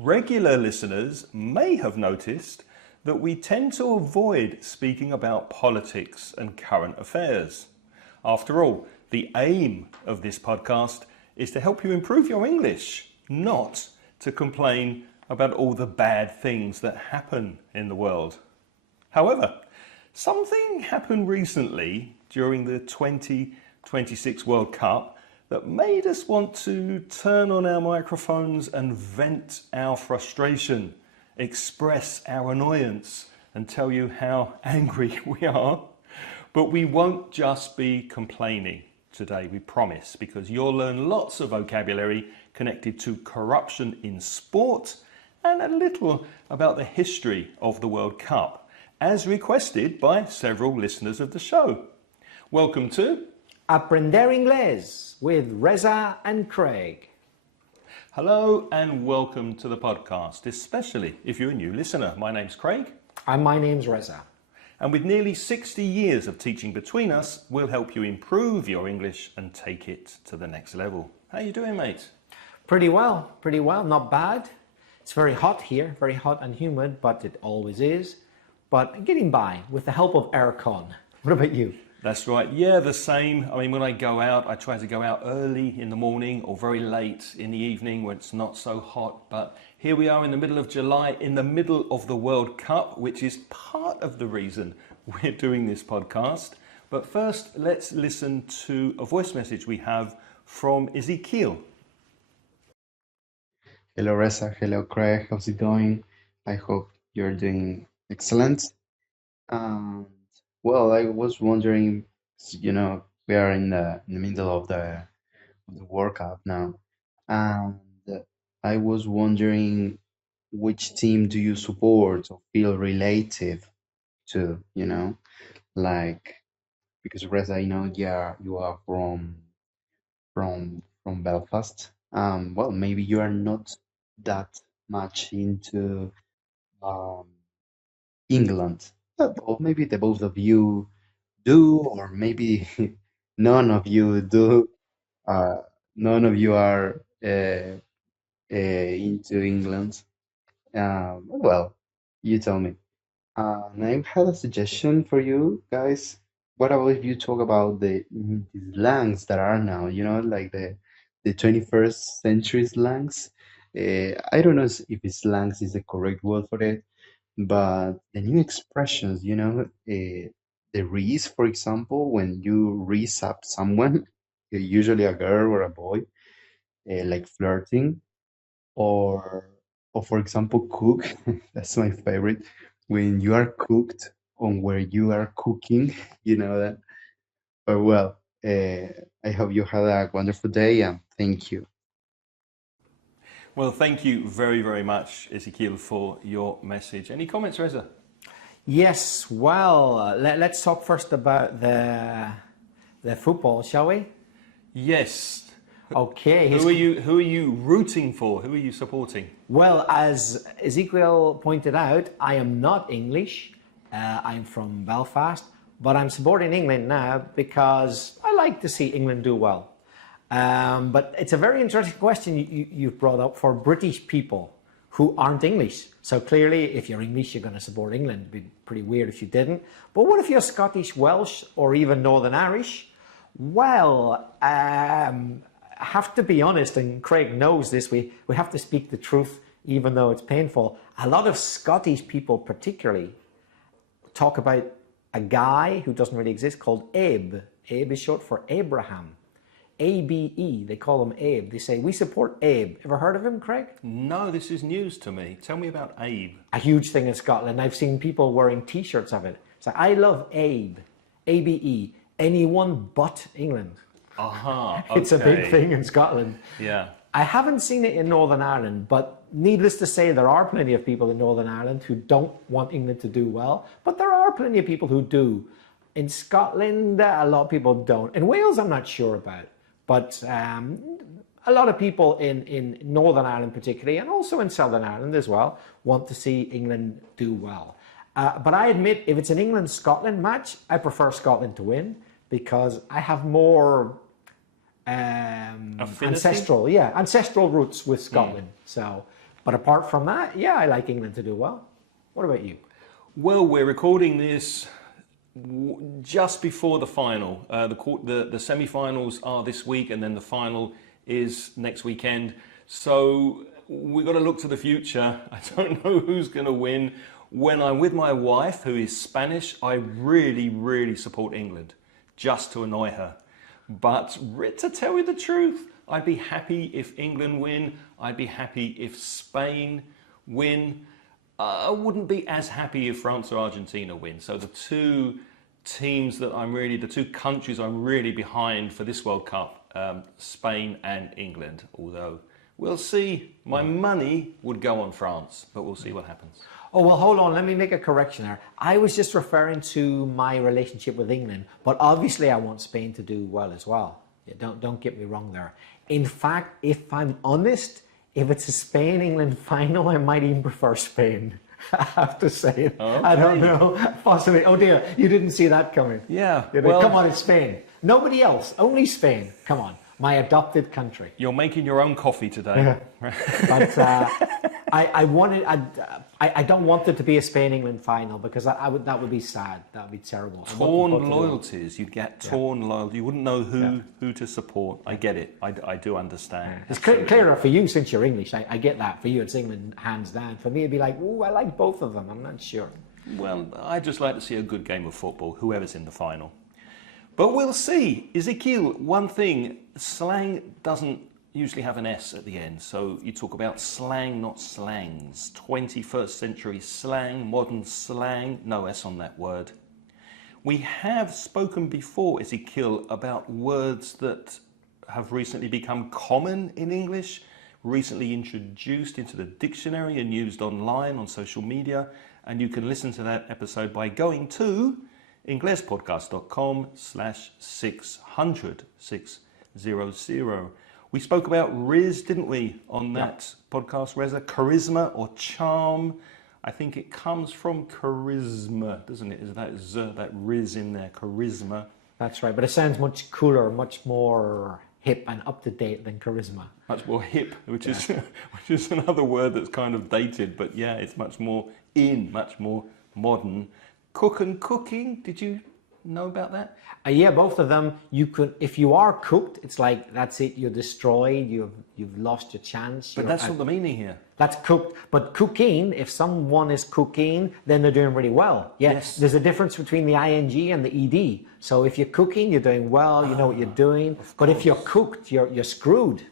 Regular listeners may have noticed that we tend to avoid speaking about politics and current affairs. After all, the aim of this podcast is to help you improve your English, not to complain about all the bad things that happen in the world. However, something happened recently during the 2026 World Cup that made us want to turn on our microphones and vent our frustration, express our annoyance, and tell you how angry we are. But we won't just be complaining today, we promise, because you'll learn lots of vocabulary connected to corruption in sport and a little about the history of the World Cup, as requested by several listeners of the show. Welcome to Aprender Inglés with Reza and Craig. Hello and welcome to the podcast, especially if you're a new listener. My name's Craig. And my name's Reza. And with nearly 60 years of teaching between us, we'll help you improve your English and take it to the next level. How you doing, mate? Pretty well, not bad. It's very hot here, very hot and humid, but it always is. But getting by with the help of aircon. What about you? That's right. Yeah, the same. I mean, when I go out, I try to go out early in the morning or very late in the evening when it's not so hot. But here we are in the middle of July, in the middle of the World Cup, which is part of the reason we're doing this podcast. But first, let's listen to a voice message we have from Ezekiel. Hello, Reza. Hello, Craig. How's it going? I hope you're doing excellent. Well, I was wondering, we are in the middle of the World Cup now, and I was wondering which team do you support or feel related to, like, because Reza, I know, yeah, you are from Belfast. Well, maybe you are not that much into um England. Or maybe the both of you do, or maybe none of you do. Uh, None of you are into England. Well, you tell me. And I had a suggestion for you guys. What about if you talk about the slangs that are now, like the 21st century slangs? I don't know if slangs is the correct word for it, but the new expressions, the reese, for example, when you reese up someone, usually a girl or a boy, like flirting, or or for example, cook. That's my favorite. When you are cooked on where you are cooking, you know that. But well, I hope you had a wonderful day and thank you. Well, thank you very, very much, Ezekiel, for your message. Any comments, Reza? Yes, well, let's talk first about the football, shall we? Yes. Okay. Who are you rooting for? Who are you supporting? Well, as Ezekiel pointed out, I am not English. I'm from Belfast, but I'm supporting England now because I like to see England do well. But it's a very interesting question you've brought up for British people who aren't English. So clearly, if you're English, you're going to support England. It'd be pretty weird if you didn't. But what if you're Scottish, Welsh, or even Northern Irish? Well, I have to be honest, and Craig knows this, we have to speak the truth, even though it's painful. A lot of Scottish people particularly talk about a guy who doesn't really exist called Abe. Abe is short for Abraham. ABE, they call him Abe. They say, we support Abe. Ever heard of him, Craig? No, this is news to me. Tell me about Abe. A huge thing in Scotland. I've seen people wearing t-shirts of it. It's like, I love Abe, ABE, anyone but England. Aha, okay. It's a big thing in Scotland. Yeah. I haven't seen it in Northern Ireland, but needless to say, there are plenty of people in Northern Ireland who don't want England to do well, but there are plenty of people who do. In Scotland, a lot of people don't. In Wales, I'm not sure about. But a lot of people in Northern Ireland particularly, and also in Southern Ireland as well, want to see England do well. But I admit, if it's an England-Scotland match, I prefer Scotland to win because I have more ancestral roots with Scotland. So But apart from that, yeah, I like England to do well. What about you? Well, we're recording this just before the final. The semi-finals are this week, and then the final is next weekend. So we've got to look to the future. I don't know who's going to win. When I'm with my wife, who is Spanish, I really, really support England, just to annoy her. But to tell you the truth, I'd be happy if England win. I'd be happy if Spain win. I wouldn't be as happy if France or Argentina win. So the two teams that the two countries I'm really behind for this World Cup, Spain and England. Although we'll see. My money would go on France, but we'll see what happens. Oh, well, hold on. Let me make a correction there. I was just referring to my relationship with England, but obviously I want Spain to do well as well. Yeah, don't get me wrong there. In fact, if I'm honest, if it's a Spain-England final, I might even prefer Spain. I have to say it. Okay. I don't know. Possibly. Oh dear, you didn't see that coming. Yeah. Well, come on, it's Spain. Nobody else. Only Spain. Come on. My adopted country. You're making your own coffee today. But I don't want it to be a Spain-England final because that would be sad. That would be terrible. Torn loyalties. You'd get torn loyalty. You wouldn't know who to support. I get it. I do understand. It's clearer for you since you're English. I get that. For you, it's England hands down. For me, it'd be like, ooh, I like both of them. I'm not sure. Well, I just like to see a good game of football, whoever's in the final. But we'll see. Ezekiel, one thing, slang doesn't usually have an S at the end. So you talk about slang, not slangs. 21st century slang, modern slang, no S on that word. We have spoken before, Ezekiel, about words that have recently become common in English, recently introduced into the dictionary and used online on social media. And you can listen to that episode by going to inglespodcast.com/600. We spoke about Riz, didn't we, on that podcast, Reza? Charisma or charm. I think it comes from charisma, doesn't it? Is that Z, that Riz in there, charisma. That's right, but it sounds much cooler, much more hip and up to date than charisma. Much more hip, which is another word that's kind of dated, but yeah, it's much more in, much more modern. Cook and cooking, did you know about that? Yeah, both of them. You could, if you are cooked, it's like that's it. You're destroyed. You've lost your chance. But that's not the meaning here. That's cooked. But cooking, if someone is cooking, then they're doing really well. Yeah, Yes. There's a difference between the ing and the ed. So if you're cooking, you're doing well. You know what you're doing. But if you're cooked, you're screwed.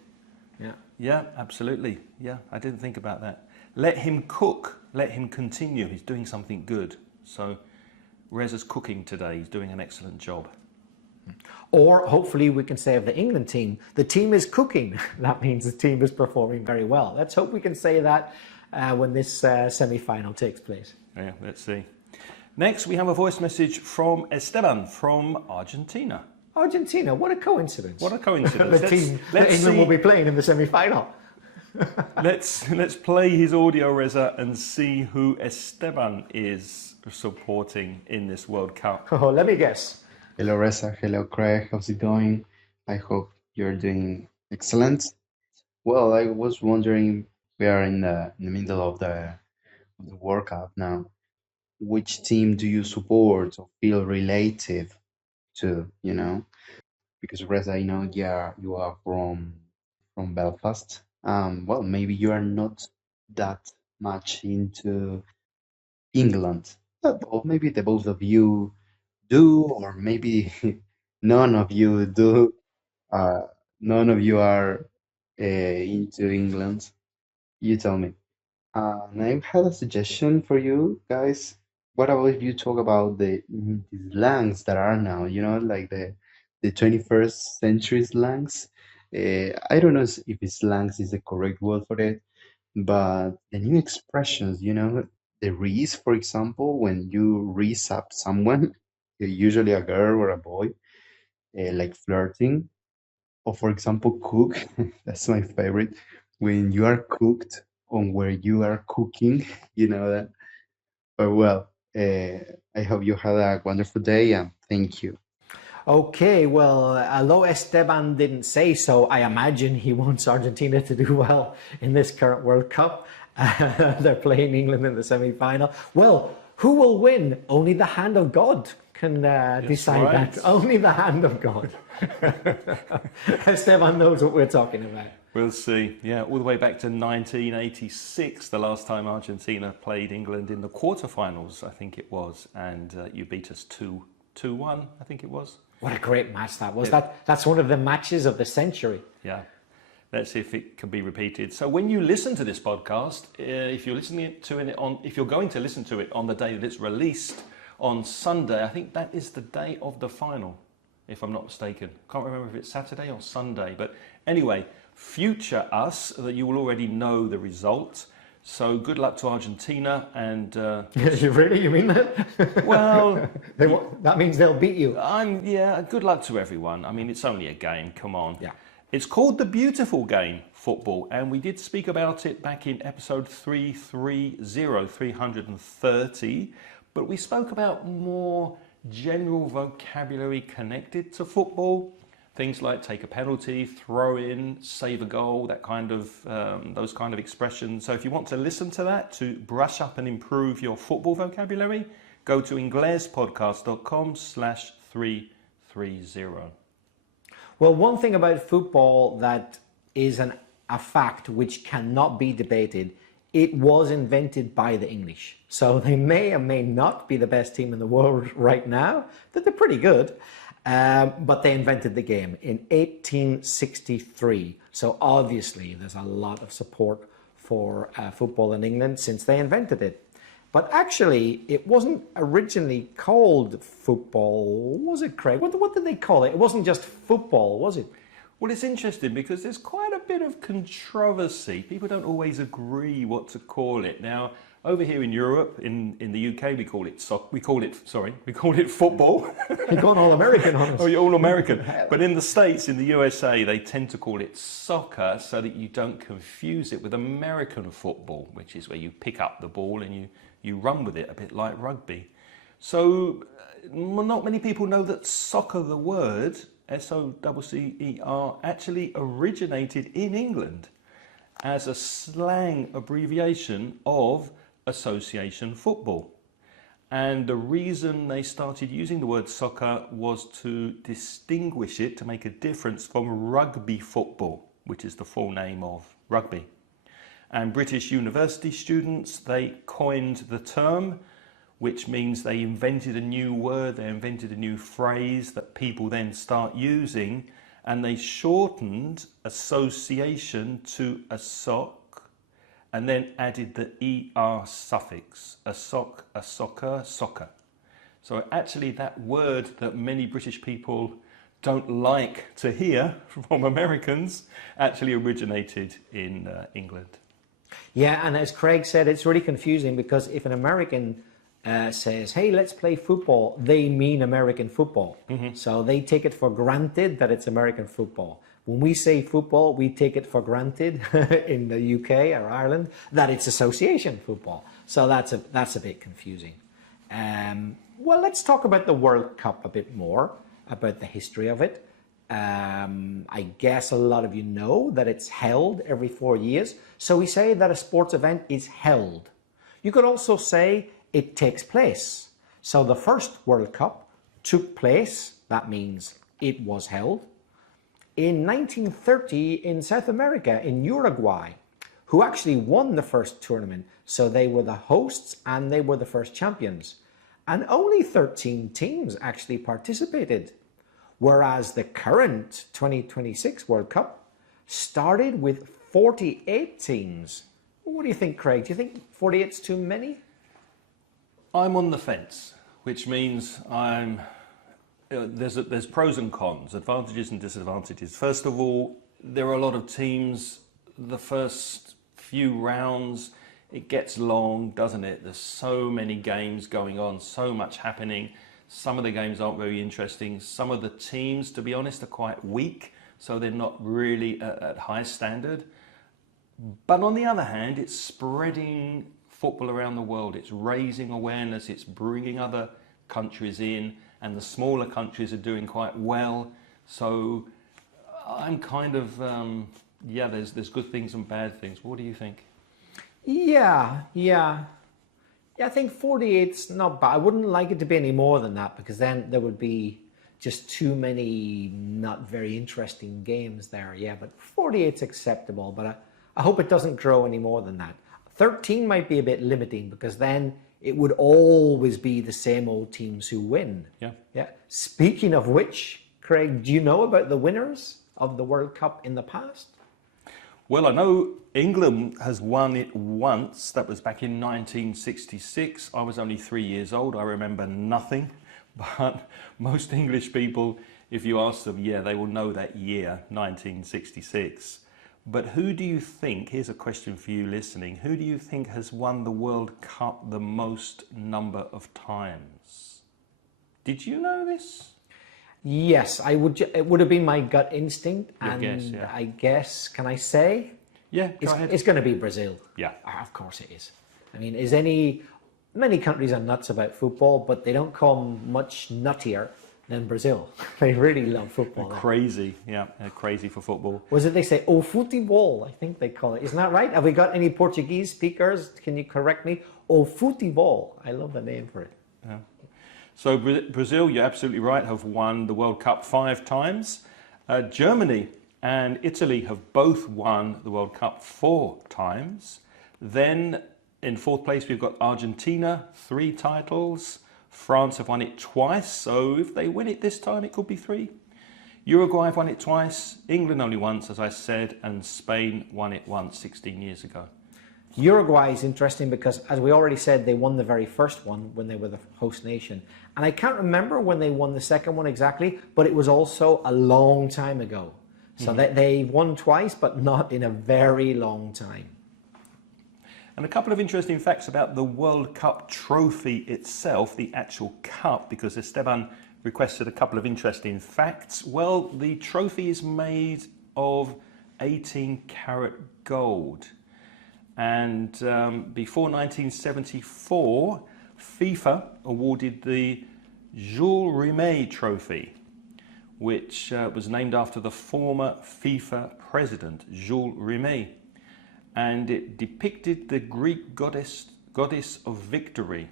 Yeah. Yeah, absolutely. Yeah, I didn't think about that. Let him cook. Let him continue. He's doing something good. So Reza's cooking today. He's doing an excellent job. Or hopefully we can say of the England team, the team is cooking. That means the team is performing very well. Let's hope we can say that when this semi-final takes place. Yeah, let's see. Next, we have a voice message from Esteban from Argentina. Argentina, what a coincidence. What a coincidence. The team that England will be playing in the semi-final. Let's play his audio, Reza, and see who Esteban is supporting in this World Cup. Oh, let me guess. Hello, Reza. Hello, Craig. How's it going? I hope you're doing excellent. Well, I was wondering, we are in the middle of the World Cup now. Which team do you support or feel related to? You know, because Reza, I know, yeah, you are from Belfast. Well, maybe you are not that much into England, or maybe the both of you do, or maybe none of you do. None of you are into England. You tell me. And I had a suggestion for you guys. What about if you talk about the slangs that are now, you know, like the 21st century slangs? I don't know if slangs is the correct word for it, but the new expressions, you know, the Reese, for example, when you Reese up someone, usually a girl or a boy, like flirting, or for example, cook. That's my favorite. When you are cooked on where you are cooking, you know that. But well, I hope you had a wonderful day and thank you. Okay, well, although Esteban didn't say so, I imagine he wants Argentina to do well in this current World Cup. They're playing England in the semi-final. Well, who will win? Only the hand of God can decide right. that. Only the hand of God. Esteban knows what we're talking about. We'll see. Yeah, all the way back to 1986, the last time Argentina played England in the quarterfinals, I think it was, and you beat us 2-1, I think it was. What a great match that was. That's one of the matches of the century. Yeah. Let's see if it can be repeated. So when you listen to this podcast, if you're going to listen to it on the day that it's released on Sunday, I think that is the day of the final, if I'm not mistaken. Can't remember if it's Saturday or Sunday, but anyway, future us that you will already know the result. So good luck to Argentina and. Really, you mean that? Well, that means they'll beat you. Yeah. Good luck to everyone. I mean, it's only a game. Come on. Yeah. It's called the beautiful game, football, and we did speak about it back in episode 330, but we spoke about more general vocabulary connected to football. Things like take a penalty, throw in, save a goal, that kind of those kind of expressions. So if you want to listen to that to brush up and improve your football vocabulary, go to inglespodcast.com/330. Well, one thing about football that is a fact which cannot be debated, it was invented by the English. So they may or may not be the best team in the world right now, but they're pretty good. But they invented the game in 1863. So obviously there's a lot of support for football in England since they invented it. But actually, it wasn't originally called football, was it, Craig? What did they call it? It wasn't just football, was it? Well, it's interesting because there's quite a bit of controversy. People don't always agree what to call it. Now, over here in Europe, in the UK, we call it football. You're going all American on us. Oh, you're all American. But in the States, in the USA, they tend to call it soccer so that you don't confuse it with American football, which is where you pick up the ball and you run with it, a bit like rugby. So not many people know that soccer, the word, SOCCER, actually originated in England as a slang abbreviation of association football. And the reason they started using the word soccer was to distinguish it, to make a difference from rugby football, which is the full name of rugby. And British university students, they coined the term, which means they invented a new word, they invented a new phrase that people then start using, and they shortened association to a sock, and then added the ER suffix, a sock, a soccer, soccer. So actually that word that many British people don't like to hear from Americans actually originated in England. Yeah, and as Craig said, it's really confusing because if an American says, hey, let's play football, they mean American football. Mm-hmm. So they take it for granted that it's American football. When we say football, we take it for granted in the UK or Ireland that it's association football. So that's a bit confusing. Well, let's talk about the World Cup a bit more, about the history of it. I guess a lot of you know that it's held every 4 years. So we say that a sports event is held. You could also say it takes place. So the first World Cup took place, that means it was held, in 1930 in South America, in Uruguay, who actually won the first tournament. So they were the hosts and they were the first champions. And only 13 teams actually participated. Whereas the current 2026 World Cup started with 48 teams. What do you think, Craig? Do you think 48 is too many? I'm on the fence, which means there's pros and cons, advantages and disadvantages. First of all, there are a lot of teams. The first few rounds, it gets long, doesn't it? There's so many games going on, so much happening. Some of the games aren't very interesting. Some of the teams, to be honest, are quite weak, so they're not really at high standard. But on the other hand, it's spreading football around the world. It's raising awareness. It's bringing other countries in. and the smaller countries are doing quite well. So I'm kind of, yeah, there's good things and bad things. What do you think? Yeah, I think 48's not bad. I wouldn't like it to be any more than that, because then there would be just too many not very interesting games there. Yeah, but 48's acceptable, but I hope it doesn't grow any more than that. 13 might be a bit limiting, because then it would always be the same old teams who win. Yeah. Speaking of which, Craig, do you know about the winners of the World Cup in the past? Well, I know England has won it once. That was back in 1966. I was only 3 years old. I remember nothing. But most English people, if you ask them, yeah, they will know that year, 1966. But who do you think, here's a question for you listening, who do you think has won the World Cup the most number of times? Did you know this? Yes, it would have been my gut instinct, and guess, yeah. I guess, can I say? Yeah, go ahead. It's going to be Brazil. Yeah. Of course it is. I mean, many countries are nuts about football, but they don't come much nuttier than Brazil. They really love football. They're crazy, yeah, they're crazy for football. Was it they say, "O futebol," I think they call it. Isn't that right? Have we got any Portuguese speakers? Can you correct me? "O futebol." I love the name for it. Yeah. So Brazil, you're absolutely right, have won the World Cup 5 times. Germany and Italy have both won the World Cup 4 times. Then in 4th place, we've got Argentina, 3 titles. France have won it twice, so if they win it this time, it could be 3. Uruguay have won it twice. England only once, as I said, and Spain won it once 16 years ago. Uruguay is interesting because, as we already said, they won the very first one when they were the host nation. And I can't remember when they won the second one exactly, but it was also a long time ago. So they won twice, but not in a very long time. And a couple of interesting facts about the World Cup trophy itself, the actual cup, because Esteban requested a couple of interesting facts. Well, the trophy is made of 18-karat gold. And before 1974, FIFA awarded the Jules Rimet Trophy, which was named after the former FIFA president, Jules Rimet. And it depicted the Greek goddess of victory.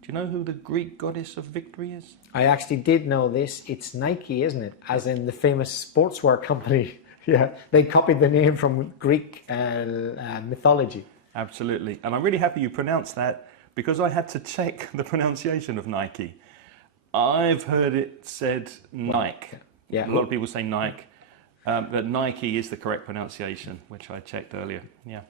Do you know who the Greek goddess of victory is? I actually did know this. It's Nike, isn't it? As in the famous sportswear company. Yeah, they copied the name from Greek mythology. Absolutely. And I'm really happy you pronounced that, because I had to check the pronunciation of Nike. I've heard it said Nike. Yeah. A lot of people say Nike. But Nike is the correct pronunciation, which I checked earlier. Yeah.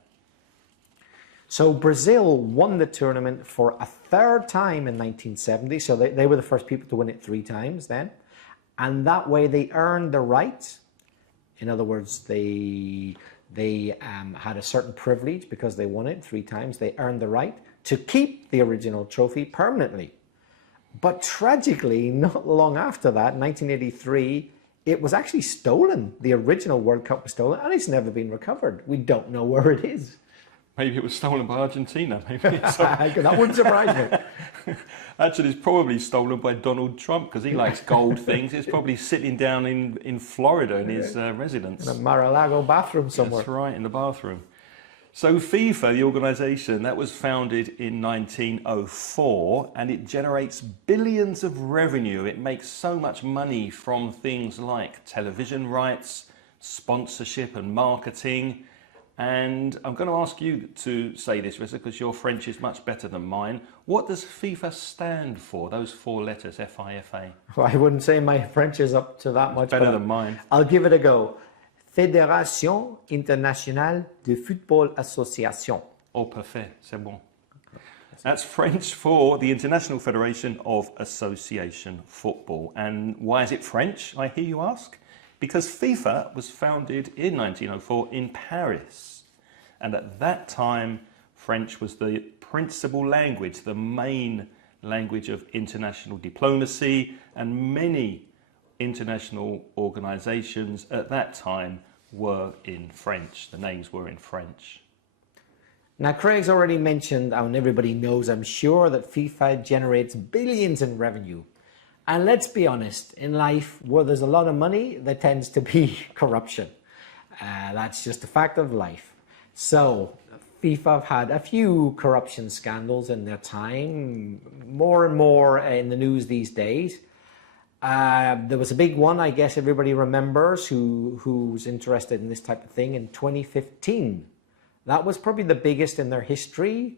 So Brazil won the tournament for a 3rd time in 1970. So they were the first people to win it 3 times then. And that way they earned the right. In other words, they had a certain privilege because they won it 3 times. They earned the right to keep the original trophy permanently. But tragically, not long after that, 1983, it was actually stolen. The original World Cup was stolen, and it's never been recovered. We don't know where it is. Maybe it was stolen by Argentina. Maybe that wouldn't surprise me. Actually, it's probably stolen by Donald Trump, because he likes gold things. It's probably sitting down in Florida in his residence. In a Mar-a-Lago bathroom somewhere. That's right, in the bathroom. So FIFA, the organisation, that was founded in 1904, and it generates billions of revenue. It makes so much money from things like television rights, sponsorship and marketing. And I'm going to ask you to say this, Reza, because your French is much better than mine. What does FIFA stand for, those 4 letters, FIFA? Well, I wouldn't say my French is up to that much. Better than mine. I'll give it a go. Fédération Internationale de Football Association. Oh, parfait, c'est bon. That's French for the International Federation of Association Football. And why is it French, I hear you ask? Because FIFA was founded in 1904 in Paris. And at that time, French was the principal language, the main language of international diplomacy, and many international organizations at that time were in French. The names were in French. Now, Craig's already mentioned, and everybody knows, I'm sure, that FIFA generates billions in revenue. And let's be honest, in life, where there's a lot of money, there tends to be corruption. That's just a fact of life. So FIFA have had a few corruption scandals in their time, more and more in the news these days. There was a big one, I guess everybody remembers, who's interested in this type of thing, in 2015. That was probably the biggest in their history.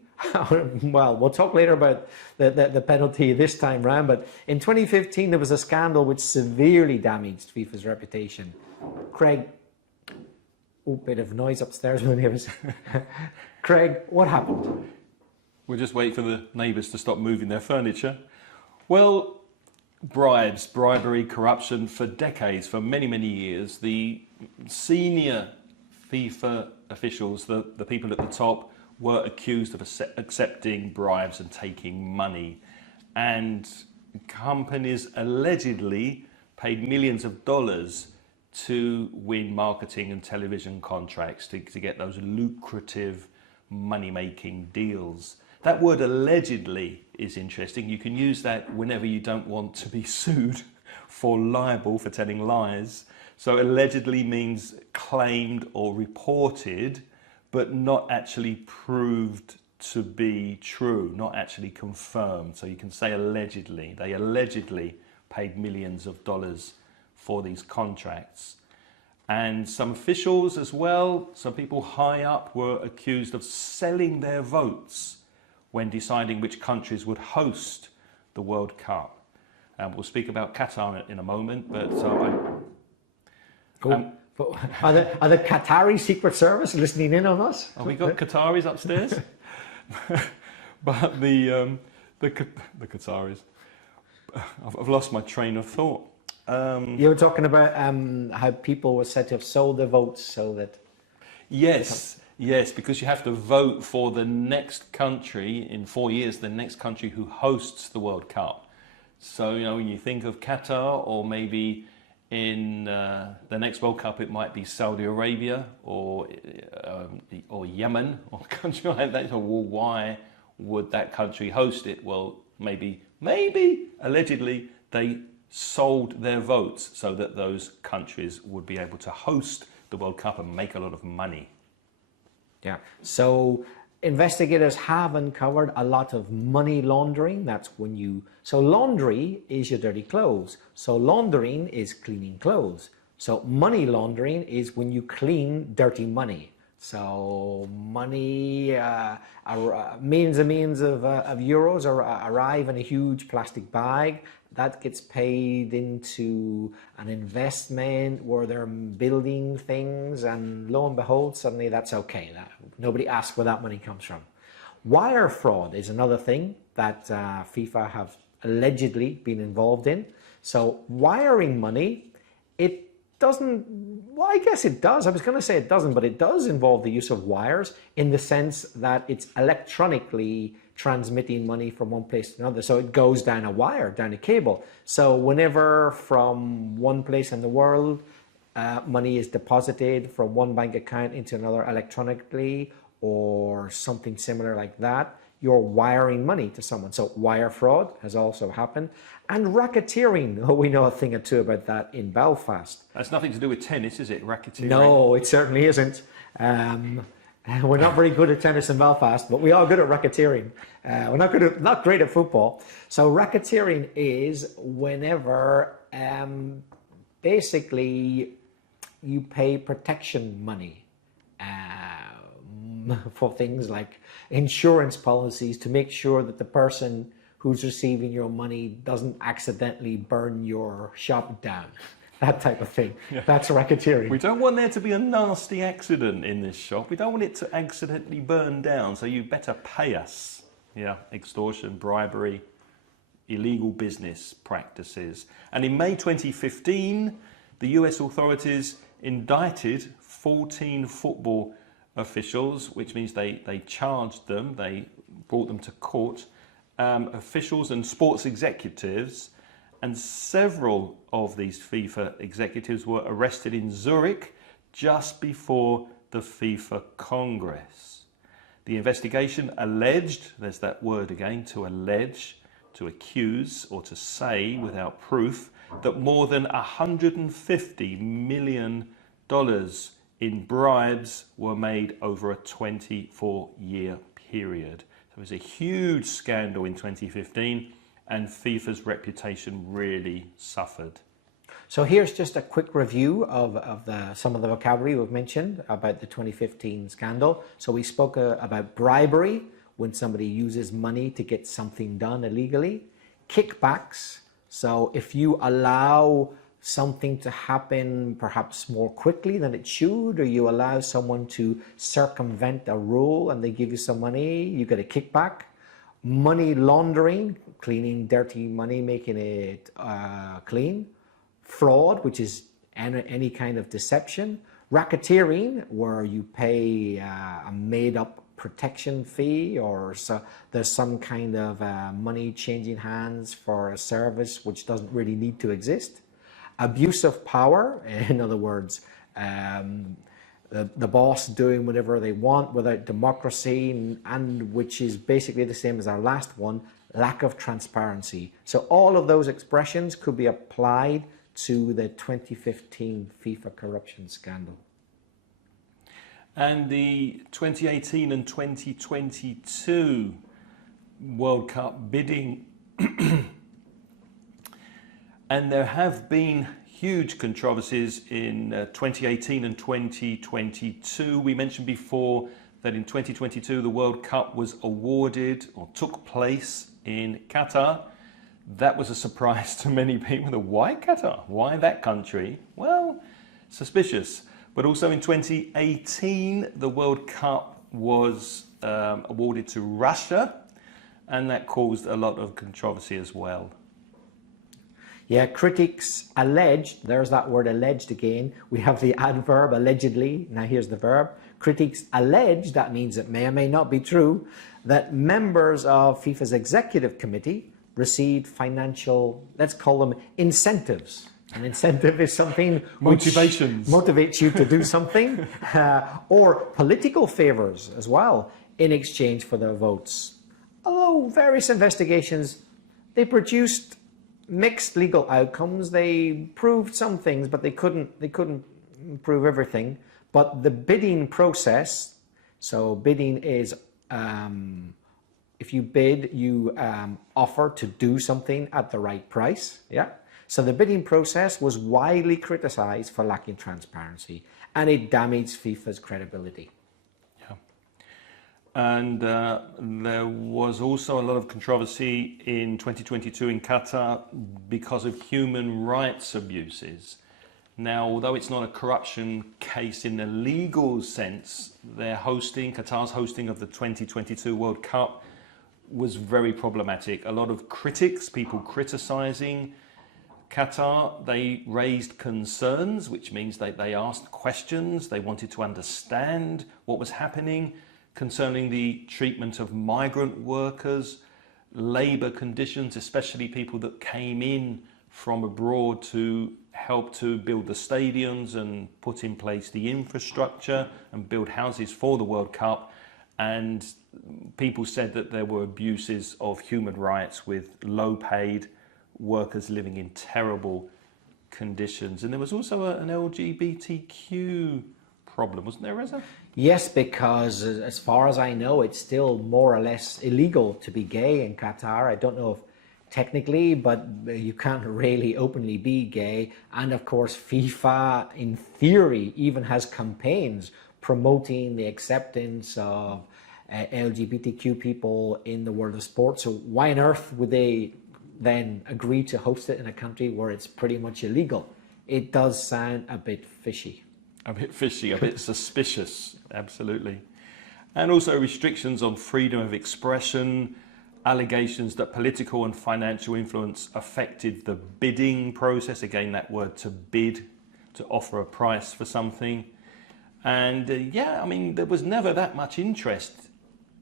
Well, we'll talk later about the penalty this time round, but in 2015 there was a scandal which severely damaged FIFA's reputation. Craig, bit of noise upstairs with the neighbours. Craig, what happened? We'll just wait for the neighbours to stop moving their furniture. Well, bribes, bribery, corruption, for decades, for many, many years, the senior FIFA officials, the people at the top, were accused of accepting bribes and taking money. And companies allegedly paid millions of dollars to win marketing and television contracts, to get those lucrative money-making deals. That word allegedly is interesting. You can use that whenever you don't want to be sued for libel, for telling lies. So allegedly means claimed or reported, but not actually proved to be true, not actually confirmed. So you can say allegedly. They allegedly paid millions of dollars for these contracts. And some officials as well, some people high up, were accused of selling their votes when deciding which countries would host the World Cup. We'll speak about Qatar in a moment, but are the Qatari Secret Service listening in on us? have we got Qataris upstairs? But the Qataris, I've lost my train of thought. You were talking about how people were said to have sold their votes so that... Yes, because you have to vote for the next country in 4 years, the next country who hosts the World Cup. So, you know, when you think of Qatar, or maybe in the next World Cup, it might be Saudi Arabia or Yemen, or a country like that. So, well, why would that country host it? Well, maybe, allegedly, they sold their votes so that those countries would be able to host the World Cup and make a lot of money. Yeah, so investigators have uncovered a lot of money laundering. That's when you... So laundry is your dirty clothes. So laundering is cleaning clothes. So money laundering is when you clean dirty money. So money, millions and millions of euros arrive in a huge plastic bag. That gets paid into an investment where they're building things, and lo and behold, suddenly that's okay. Nobody asks where that money comes from. Wire fraud is another thing that FIFA have allegedly been involved in. So wiring money, it doesn't, well, I guess it does. I was going to say it doesn't, but it does involve the use of wires in the sense that it's electronically transmitting money from one place to another. So it goes down a wire, down a cable. So whenever from one place in the world, money is deposited from one bank account into another electronically, or something similar like that, you're wiring money to someone. So wire fraud has also happened. And racketeering, we know a thing or two about that in Belfast. That's nothing to do with tennis, is it? Racketeering? No, it certainly isn't. We're not very good at tennis in Belfast, but we are good at racketeering. We're not great at football. So racketeering is whenever basically you pay protection money for things like insurance policies to make sure that the person who's receiving your money doesn't accidentally burn your shop down. That type of thing. Yeah. That's racketeering. We don't want there to be a nasty accident in this shop. We don't want it to accidentally burn down, so you better pay us. Yeah, extortion, bribery, illegal business practices. And in May 2015, the US authorities indicted 14 football officials, which means they charged them, they brought them to court, officials and sports executives. And several of these FIFA executives were arrested in Zurich just before the FIFA Congress. The investigation alleged, there's that word again, to allege, to accuse or to say without proof that more than $150 million in bribes were made over a 24-year period. So it was a huge scandal in 2015, and FIFA's reputation really suffered. So here's just a quick review of some of the vocabulary we've mentioned about the 2015 scandal. So we spoke about bribery, when somebody uses money to get something done illegally. Kickbacks, so if you allow something to happen perhaps more quickly than it should, or you allow someone to circumvent a rule and they give you some money, you get a kickback. Money laundering, cleaning dirty money, making it clean. Fraud, which is any kind of deception. Racketeering, where you pay a made-up protection fee, or so there's some kind of money changing hands for a service which doesn't really need to exist. Abuse of power, in other words, the boss doing whatever they want without democracy, and which is basically the same as our last one, lack of transparency. So all of those expressions could be applied to the 2015 FIFA corruption scandal. And the 2018 and 2022 World Cup bidding. And there have been huge controversies in 2018 and 2022. We mentioned before that in 2022 the World Cup was awarded or took place in Qatar. That was a surprise to many people. Why Qatar? Why that country? Well, suspicious. But also in 2018, the World Cup was awarded to Russia, and that caused a lot of controversy as well. Yeah, critics alleged, there's that word alleged again. We have the adverb allegedly, now here's the verb. Critics allege, that means it may or may not be true, that members of FIFA's executive committee received financial, let's call them incentives. An incentive is something which motivates you to do something, or political favors as well in exchange for their votes. Although various investigations, they produced mixed legal outcomes. They proved some things, but they couldn't prove everything. But the bidding process, so bidding is if you bid, you offer to do something at the right price. Yeah. So the bidding process was widely criticized for lacking transparency, and it damaged FIFA's credibility. Yeah. And there was also a lot of controversy in 2022 in Qatar because of human rights abuses. Now, although it's not a corruption case in the legal sense, Qatar's hosting of the 2022 World Cup was very problematic. A lot of critics, people criticizing Qatar, they raised concerns, which means they asked questions. They wanted to understand what was happening concerning the treatment of migrant workers, labor conditions, especially people that came in from abroad to help to build the stadiums and put in place the infrastructure and build houses for the World Cup. And people said that there were abuses of human rights with low paid workers living in terrible conditions. And there was also an LGBTQ problem, wasn't there, Reza? Yes, because as far as I know, it's still more or less illegal to be gay in Qatar. I don't know if technically, but you can't really openly be gay. And of course, FIFA, in theory, even has campaigns promoting the acceptance of LGBTQ people in the world of sports. So why on earth would they then agree to host it in a country where it's pretty much illegal? It does sound a bit fishy. A bit fishy, a bit suspicious, absolutely. And also restrictions on freedom of expression, allegations that political and financial influence affected the bidding process. Again, that word, to bid, to offer a price for something. And yeah, I mean, there was never that much interest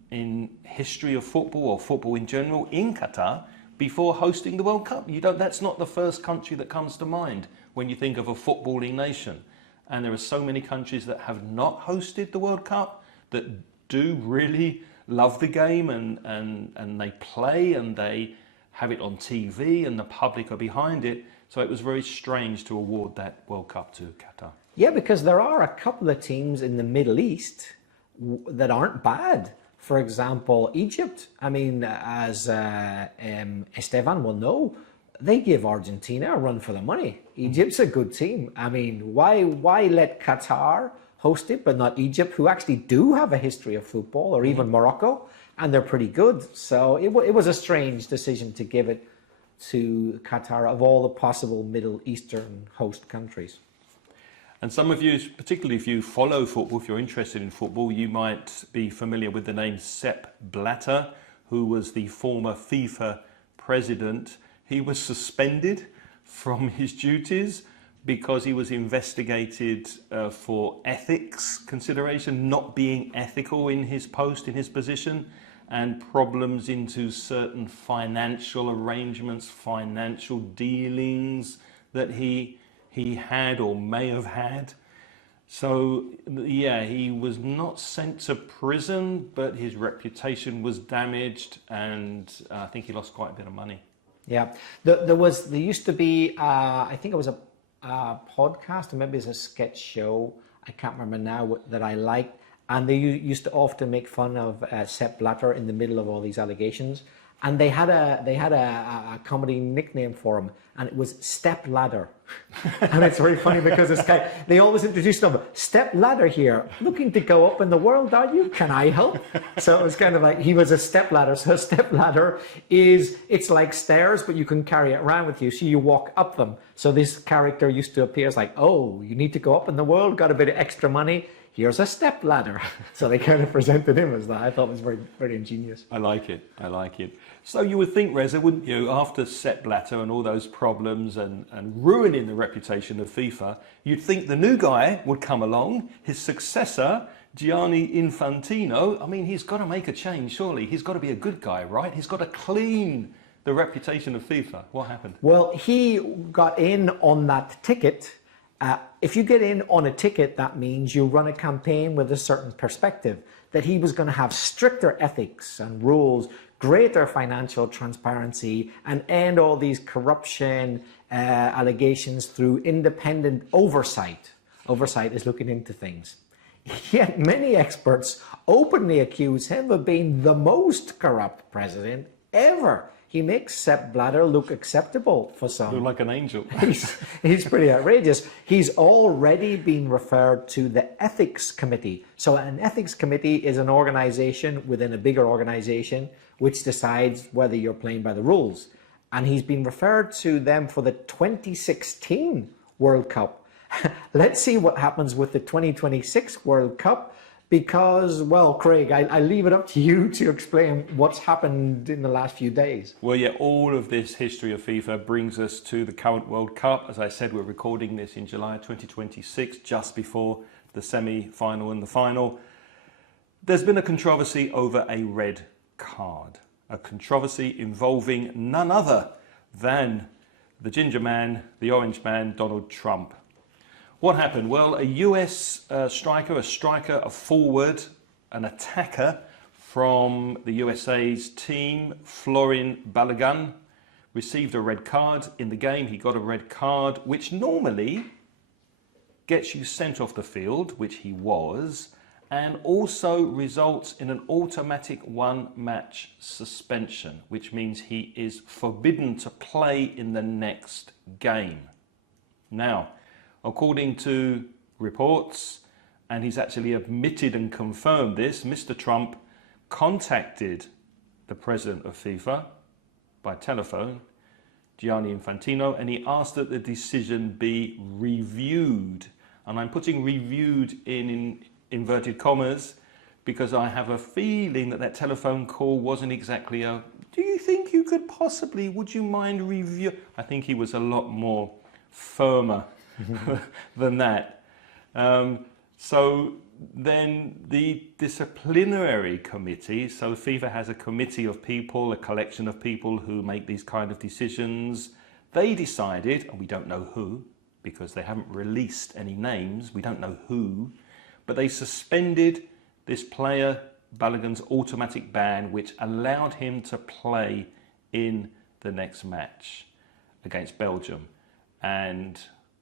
in history of football or football in general in Qatar before hosting the World Cup. That's not the first country that comes to mind when you think of a footballing nation. And there are so many countries that have not hosted the World Cup that do really love the game and they play and they have it on TV and the public are behind it. So it was very strange to award that World Cup to Qatar. Yeah, because there are a couple of teams in the Middle East that aren't bad. For example, Egypt. I mean, as Esteban will know, they give Argentina a run for the money. Egypt's a good team. I mean, why let Qatar host it, but not Egypt, who actually do have a history of football, or even Morocco, and they're pretty good. So it was a strange decision to give it to Qatar of all the possible Middle Eastern host countries. And some of you, particularly if you follow football, if you're interested in football, you might be familiar with the name Sepp Blatter, who was the former FIFA president. He was suspended from his duties because he was investigated for ethics consideration, not being ethical in his post, in his position, and problems into certain financial arrangements, financial dealings that he had or may have had. So yeah, he was not sent to prison, but his reputation was damaged, and I think he lost quite a bit of money. Yeah, there used to be I think it was a podcast, or maybe it's a sketch show, I can't remember now, that I liked, and they used to often make fun of Sepp Blatter in the middle of all these allegations, and they had a comedy nickname for him, and it was Step Ladder. And it's very funny because this guy, they always introduced him, Step Ladder here, looking to go up in the world, are you? Can I help? So it was kind of like, he was a step ladder. So a step ladder it's like stairs, but you can carry it around with you, so you walk up them. So this character used to appear as like, oh, you need to go up in the world, got a bit of extra money, here's a step ladder. So they kind of presented him as that. I thought it was very, very ingenious. I like it. So you would think, Reza, wouldn't you, after Sepp Blatter and all those problems and ruining the reputation of FIFA, you'd think the new guy would come along, his successor, Gianni Infantino. I mean, he's got to make a change, surely. He's got to be a good guy, right? He's got to clean the reputation of FIFA. What happened? Well, he got in on that ticket. If you get in on a ticket, that means you run a campaign with a certain perspective, that he was going to have stricter ethics and rules, greater financial transparency, and end all these corruption allegations through independent oversight. Oversight is looking into things. Yet many experts openly accuse him of being the most corrupt president ever. He makes Sepp Blatter look acceptable for some. Look like an angel. He's pretty outrageous. He's already been referred to the ethics committee. So an ethics committee is an organization within a bigger organization which decides whether you're playing by the rules. And he's been referred to them for the 2016 World Cup. Let's see what happens with the 2026 World Cup. Because, well, Craig, I leave it up to you to explain what's happened in the last few days. Well, yeah, all of this history of FIFA brings us to the current World Cup. As I said, we're recording this in July 2026, just before the semi-final and the final. There's been a controversy over a red card. A controversy involving none other than the ginger man, the orange man, Donald Trump. What happened? Well, a US striker, a forward, an attacker from the USA's team, Florin Balogun, received a red card in the game. He got a red card, which normally gets you sent off the field, which he was, and also results in an automatic one-match suspension, which means he is forbidden to play in the next game. Now, according to reports, and he's actually admitted and confirmed this, Mr. Trump contacted the president of FIFA by telephone, Gianni Infantino, and he asked that the decision be reviewed. And I'm putting reviewed in inverted commas because I have a feeling that telephone call wasn't exactly a, do you think you could possibly, would you mind review? I think he was a lot more firmer than that. So then the disciplinary committee, so FIFA has a committee of people, a collection of people who make these kind of decisions. They decided, and we don't know who, because they haven't released any names, we don't know who, but they suspended this player, Balogun's automatic ban, which allowed him to play in the next match against Belgium. And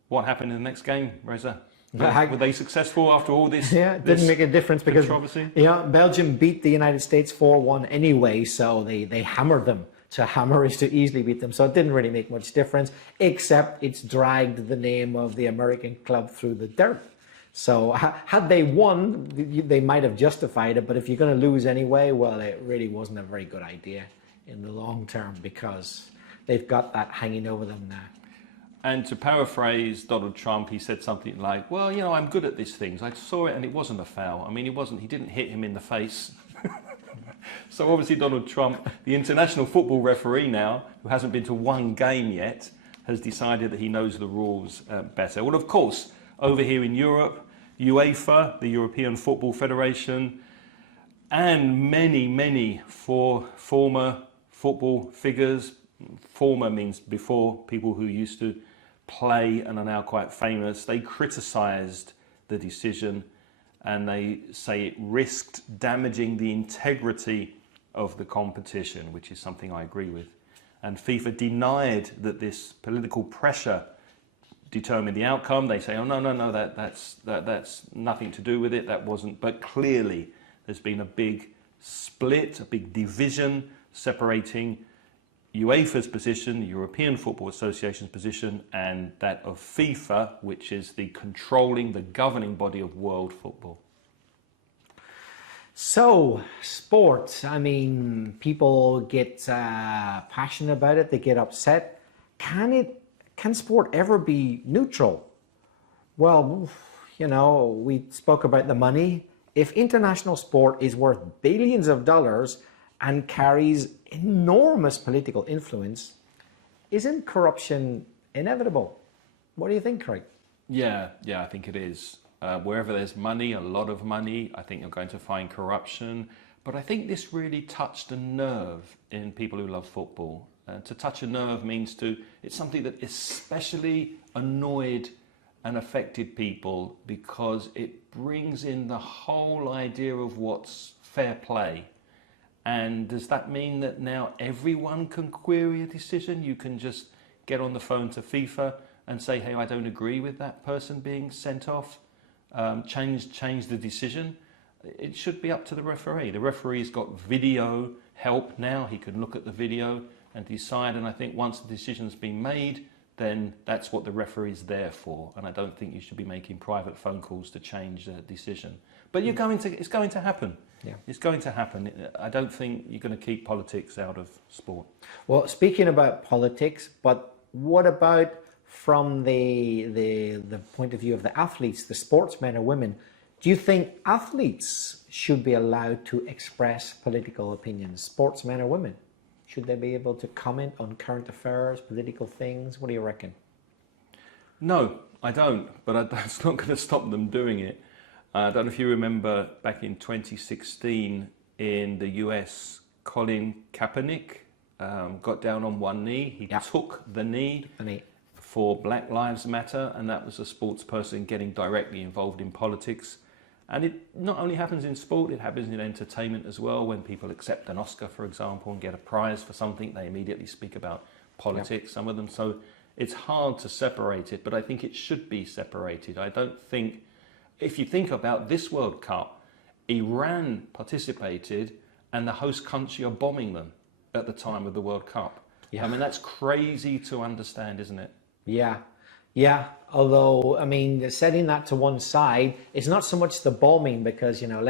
what happened in the next game, Reza? Were they successful after all this? Yeah, it didn't make a difference because Belgium beat the United States 4-1 anyway, so they hammered them. To hammer is to easily beat them, so it didn't really make much difference, except it's dragged the name of the American club through the dirt. So had they won, they might have justified it, but if you're going to lose anyway, well, it really wasn't a very good idea in the long term because they've got that hanging over them now. And to paraphrase Donald Trump, he said something like, well, you know, I'm good at these things. I saw it and it wasn't a foul. I mean, he didn't hit him in the face. So obviously Donald Trump, the international football referee now, who hasn't been to one game yet, has decided that he knows the rules better. Well, of course, over here in Europe, UEFA, the European Football Federation, and many former football figures, former means before, people who used to play and are now quite famous, they criticised the decision and they say it risked damaging the integrity of the competition, which is something I agree with. And FIFA denied that this political pressure determined the outcome. They say, oh, no, that's nothing to do with it, that wasn't. But clearly there's been a big split, a big division separating UEFA's position, the European Football Association's position, and that of FIFA, which is the governing body of world football. So, sports, I mean, people get passionate about it, they get upset. Can sport ever be neutral? Well, you know, we spoke about the money. If international sport is worth billions of dollars and carries enormous political influence, isn't corruption inevitable? What do you think, Craig? Yeah, I think it is. Wherever there's money, a lot of money, I think you're going to find corruption. But I think this really touched a nerve in people who love football. To touch a nerve means it's something that especially annoyed and affected people because it brings in the whole idea of what's fair play. And does that mean that now everyone can query a decision? You can just get on the phone to FIFA and say, hey, I don't agree with that person being sent off. Change the decision. It should be up to the referee. The referee's got video help now. He can look at the video and decide. And I think once the decision's been made, then that's what the referee's there for. And I don't think you should be making private phone calls to change a decision. But it's going to happen. Yeah. It's going to happen. I don't think you're going to keep politics out of sport. Well, speaking about politics, but what about from the point of view of the athletes, the sportsmen or women? Do you think athletes should be allowed to express political opinions, sportsmen or women? Should they be able to comment on current affairs, political things? What do you reckon? No, I don't, but that's not going to stop them doing it. I don't know if you remember back in 2016 in the US, Colin Kaepernick got down on one knee. He took the knee for Black Lives Matter, and that was a sports person getting directly involved in politics. And it not only happens in sport, it happens in entertainment as well. When people accept an Oscar, for example, and get a prize for something, they immediately speak about politics, some of them. So it's hard to separate it, but I think it should be separated. I don't think, if you think about this World Cup, Iran participated and the host country are bombing them at the time of the World Cup. Yeah. I mean, that's crazy to understand, isn't it? Yeah. Although, I mean, setting that to one side, it's not so much the bombing because, you know,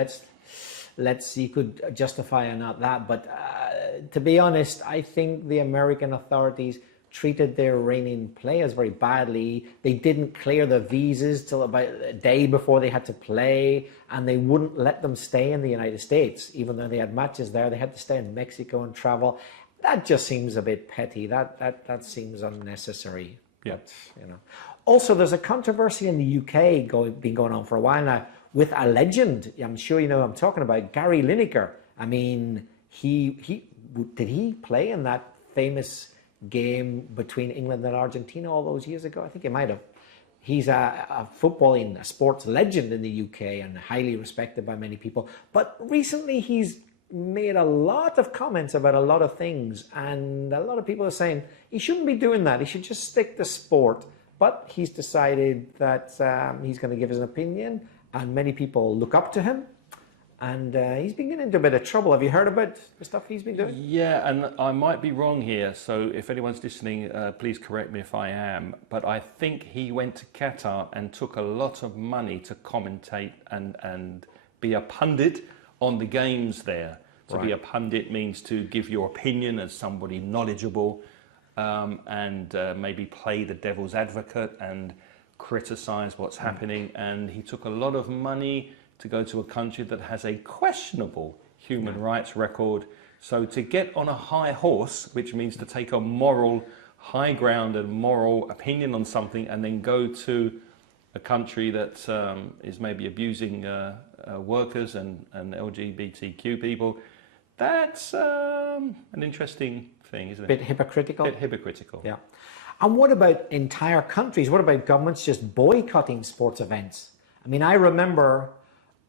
you could justify or not that. But to be honest, I think the American authorities treated their Iranian players very badly. They didn't clear the visas till about a day before they had to play, and they wouldn't let them stay in the United States. Even though they had matches there, they had to stay in Mexico and travel. That just seems a bit petty. That seems unnecessary. Yeah. But, you know. Also, there's a controversy in the UK been going on for a while now with a legend. I'm sure you know who I'm talking about, Gary Lineker. I mean, did he play in that famous game between England and Argentina all those years ago? I think he might have. He's a sports legend in the UK and highly respected by many people. But recently he's made a lot of comments about a lot of things, and a lot of people are saying he shouldn't be doing that. He should just stick to sport. But he's decided that he's going to give his opinion, and many people look up to him. And he's been getting into a bit of trouble. Have you heard about the stuff he's been doing? Yeah, and I might be wrong here, so if anyone's listening, please correct me if I am. But I think he went to Qatar and took a lot of money to commentate and be a pundit on the games there. To be a pundit means to give your opinion as somebody knowledgeable, and maybe play the devil's advocate and criticize what's happening. And he took a lot of money to go to a country that has a questionable human rights record. So to get on a high horse, which means to take a moral high ground and moral opinion on something, and then go to a country that is maybe abusing workers and LGBTQ people, that's an interesting thing, isn't it? Bit hypocritical. Bit hypocritical. Yeah. And what about entire countries? What about governments just boycotting sports events? I mean, I remember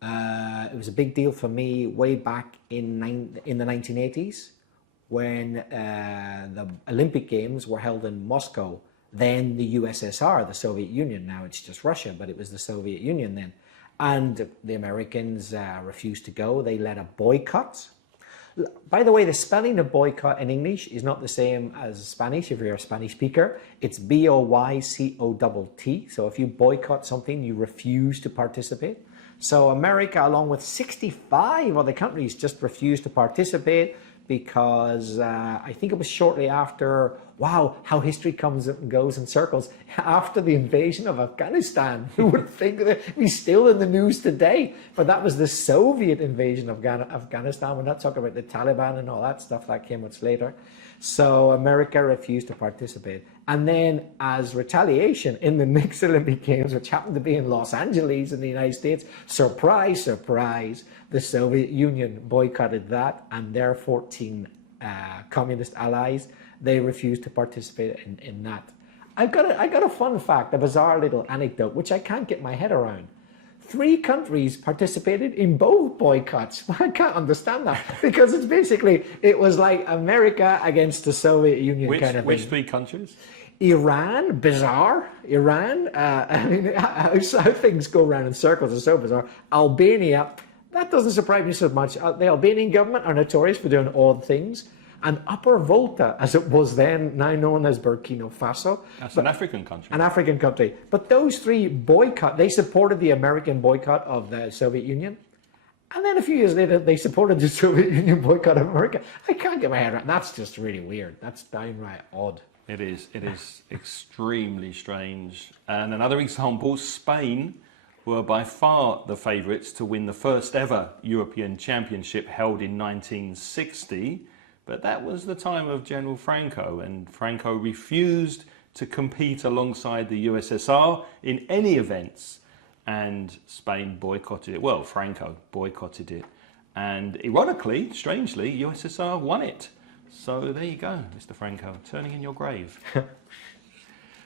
it was a big deal for me way back in the 1980s when the Olympic Games were held in Moscow, then the USSR, the Soviet Union. Now it's just Russia, but it was the Soviet Union then. And the Americans refused to go. They led a boycott. By the way, the spelling of boycott in English is not the same as Spanish if you're a Spanish speaker. It's B-O-Y-C-O-T-T. So if you boycott something, you refuse to participate. So America, along with 65 other countries, just refused to participate because I think it was shortly after, wow, how history comes and goes in circles, after the invasion of Afghanistan. Who would think that he's still in the news today? But that was the Soviet invasion of Afghanistan. We're not talking about the Taliban and all that stuff that came much later. So America refused to participate. And then as retaliation in the next Olympic Games, which happened to be in Los Angeles in the United States, surprise, surprise, the Soviet Union boycotted that, and their 14 communist allies, they refused to participate in that. I got a fun fact, a bizarre little anecdote, which I can't get my head around. 3 countries participated in both boycotts. I can't understand that, because it's basically, it was like America against the Soviet Union kind of thing. Which 3 countries? Iran, bizarre. Iran, I mean, how things go around in circles is so bizarre. Albania, that doesn't surprise me so much. The Albanian government are notorious for doing odd things. And Upper Volta, as it was then, now known as Burkina Faso. That's an African country. An African country. But those 3 boycott, they supported the American boycott of the Soviet Union. And then a few years later, they supported the Soviet Union boycott of America. I can't get my head around. That's just really weird. That's downright odd. It is extremely strange. And another example, Spain were by far the favourites to win the first ever European Championship held in 1960. But that was the time of General Franco, and Franco refused to compete alongside the USSR in any events, and Spain boycotted it. Well, Franco boycotted it, and ironically, strangely, USSR won it. So there you go, Mr. Franco, turning in your grave.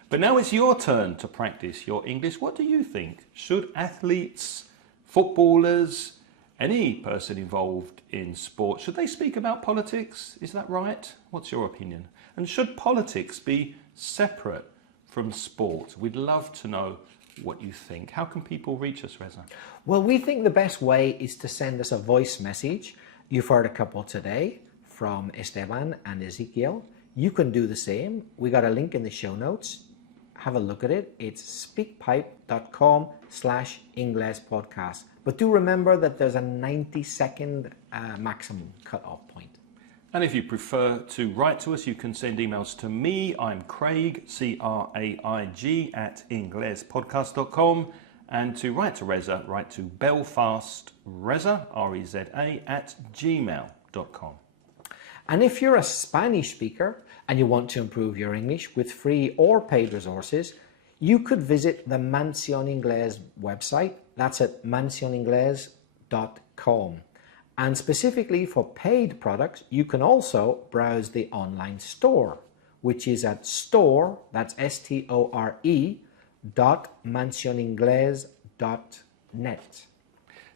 But now it's your turn to practice your English. What do you think? Should athletes, footballers, any person involved in sport, should they speak about politics? Is that right? What's your opinion? And should politics be separate from sport? We'd love to know what you think. How can people reach us, Reza? Well, we think the best way is to send us a voice message. You've heard a couple today from Esteban and Ezekiel. You can do the same. We got a link in the show notes. Have a look at it. It's speakpipe.com/Ingles podcast. But do remember that there's a 90-second maximum cut-off point. And if you prefer to write to us, you can send emails to me. I'm Craig, C-R-A-I-G, @inglespodcast.com. And to write to Reza, write to Belfast Reza, R-E-Z-A, @gmail.com. And if you're a Spanish speaker and you want to improve your English with free or paid resources, you could visit the Mansión Inglés website. That's at mansioningles.com. And specifically for paid products, you can also browse the online store, which is at store, that's S-T-O-R-E, .mansioningles.net.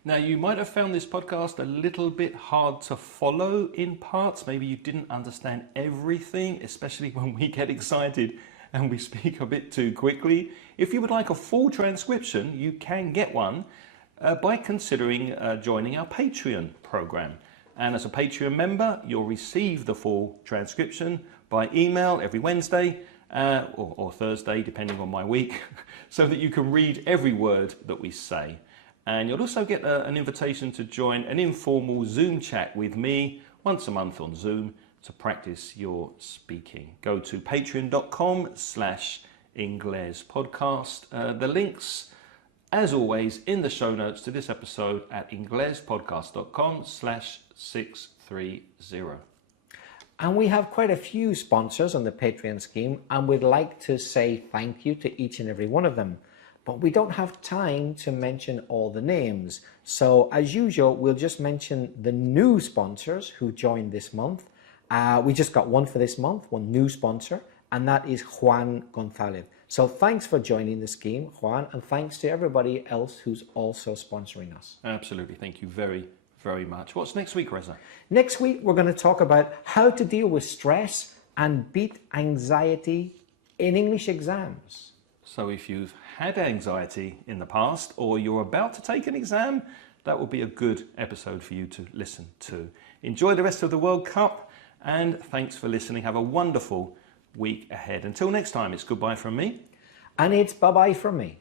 Now, you might have found this podcast a little bit hard to follow in parts. Maybe you didn't understand everything, especially when we get excited and we speak a bit too quickly. If you would like a full transcription, you can get one by considering joining our Patreon program. And as a Patreon member, you'll receive the full transcription by email every Wednesday or Thursday, depending on my week, so that you can read every word that we say. And you'll also get an invitation to join an informal Zoom chat with me once a month on Zoom to practice your speaking. Go to patreon.com/inglespodcast. The links, as always, in the show notes to this episode at inglespodcast.com/630. And we have quite a few sponsors on the Patreon scheme, and we'd like to say thank you to each and every one of them. But we don't have time to mention all the names. So as usual, we'll just mention the new sponsors who joined this month. We just got one for this month, one new sponsor, and that is Juan Gonzalez. So thanks for joining the scheme, Juan, and thanks to everybody else who's also sponsoring us. Absolutely. Thank you very, very much. What's next week, Reza? Next week, we're going to talk about how to deal with stress and beat anxiety in English exams. So if you've had anxiety in the past or you're about to take an exam, that will be a good episode for you to listen to. Enjoy the rest of the World Cup and thanks for listening. Have a wonderful week ahead. Until next time, it's goodbye from me. And it's bye-bye from me.